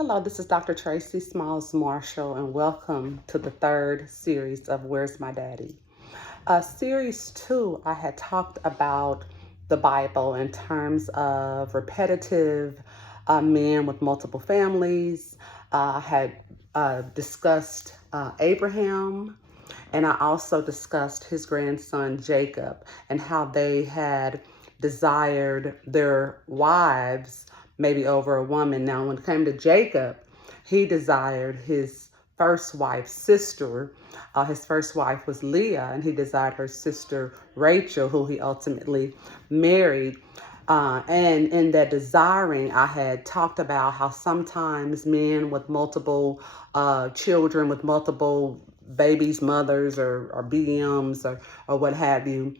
Hello, this is Dr. Tracy Smalls Marshall, and welcome to the third series of Where's My Daddy? Series 2, I had talked about the Bible in terms of repetitive men with multiple families. I had discussed Abraham, and I also discussed his grandson Jacob and how they had desired their wives maybe over a woman. Now, when it came to Jacob, he desired his first wife's sister. His first wife was Leah, and he desired her sister Rachel, who he ultimately married. And in that desiring, I had talked about how sometimes men with multiple children, with multiple babies, mothers, or BMs, or what have you,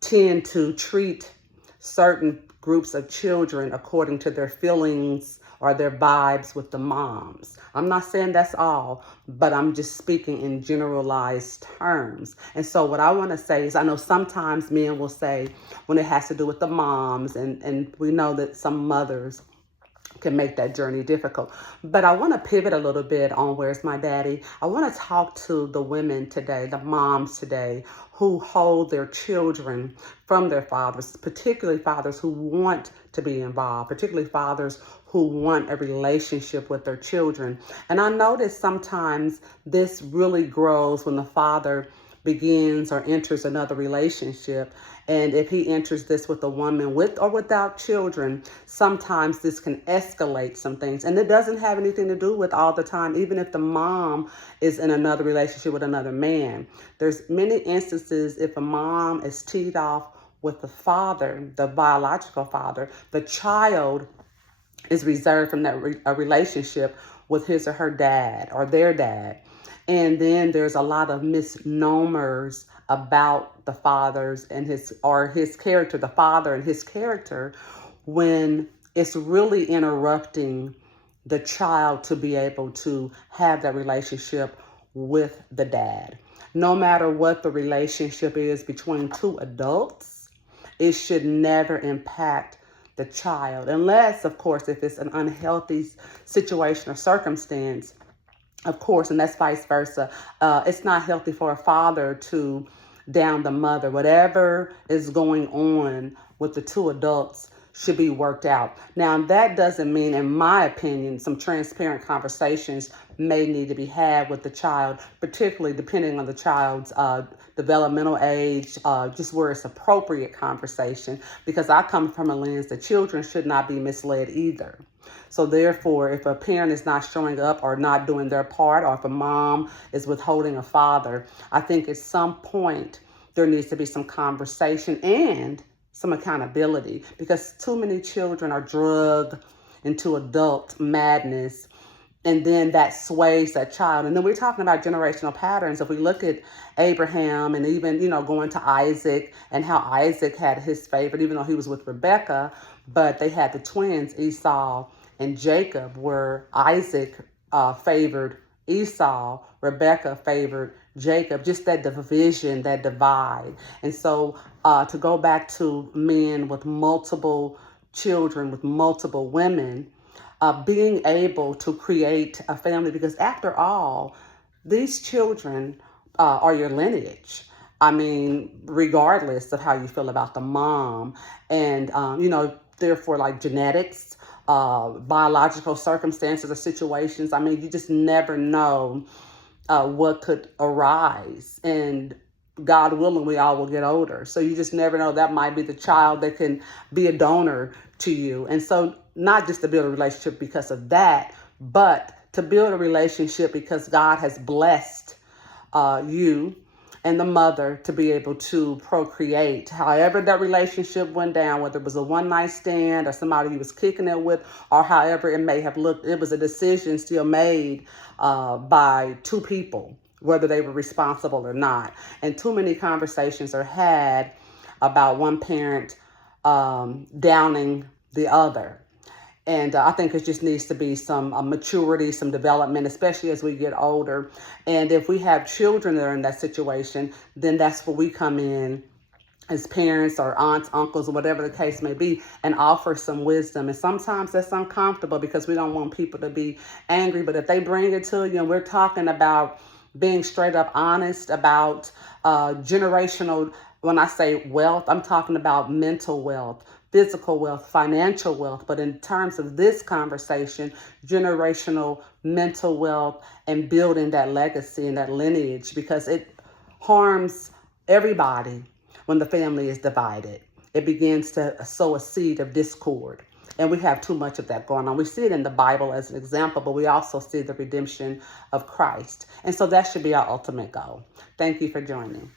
tend to treat certain groups of children according to their feelings or their vibes with the moms. I'm not saying that's all, but I'm just speaking in generalized terms. And so what I want to say is, I know sometimes men will say when it has to do with the moms, and we know that some mothers can make that journey difficult. But I want to pivot a little bit on Where's My Daddy? I want to talk to the women today, the moms today, who hold their children from their fathers, particularly fathers who want to be involved, particularly fathers who want a relationship with their children. And I notice sometimes this really grows when the father begins or enters another relationship. And if he enters this with a woman with or without children, sometimes this can escalate some things. And it doesn't have anything to do with all the time, even if the mom is in another relationship with another man. There's many instances if a mom is teed off with the father, the biological father, the child is reserved from that relationship with his or her dad or their dad. And then there's a lot of misnomers about the fathers and his character, the father and his character, when it's really interrupting the child to be able to have that relationship with the dad. No matter what the relationship is between two adults, it should never impact the child, unless, of course, if it's an unhealthy situation or circumstance. Of course, and that's vice versa. It's not healthy for a father to down the mother. Whatever is going on with the two adults should be worked out. Now, that doesn't mean, in my opinion, some transparent conversations may need to be had with the child, particularly depending on the child's developmental age, just where it's appropriate conversation, because I come from a lens that children should not be misled either. So therefore, if a parent is not showing up or not doing their part, or if a mom is withholding a father, I think at some point there needs to be some conversation and some accountability, because too many children are drugged into adult madness, and then that sways that child. And then we're talking about generational patterns. If we look at Abraham and even, going to Isaac, and how Isaac had his favorite, even though he was with Rebecca, but they had the twins, Esau and Jacob, where Isaac favored Esau, Rebecca favored Jacob, just that division, that divide. And so to go back to men with multiple children, with multiple women, being able to create a family, because after all, these children are your lineage. I mean, regardless of how you feel about the mom, and, therefore, like genetics, biological circumstances or situations. I mean, you just never know what could arise. And God willing, we all will get older. So you just never know. That might be the child that can be a donor to you. And so not just to build a relationship because of that, but to build a relationship because God has blessed you and the mother to be able to procreate. However that relationship went down, whether it was a one-night stand or somebody he was kicking it with, or however it may have looked, it was a decision still made by two people, whether they were responsible or not. And too many conversations are had about one parent downing the other. And I think it just needs to be some maturity, some development, especially as we get older. And if we have children that are in that situation, then that's where we come in as parents or aunts, uncles, or whatever the case may be, and offer some wisdom. And sometimes that's uncomfortable because we don't want people to be angry. But if they bring it to you, and we're talking about being straight up honest about generational, when I say wealth, I'm talking about mental wealth, physical wealth, financial wealth. But in terms of this conversation, generational mental wealth and building that legacy and that lineage, because it harms everybody when the family is divided. It begins to sow a seed of discord. And we have too much of that going on. We see it in the Bible as an example, but we also see the redemption of Christ. And so that should be our ultimate goal. Thank you for joining.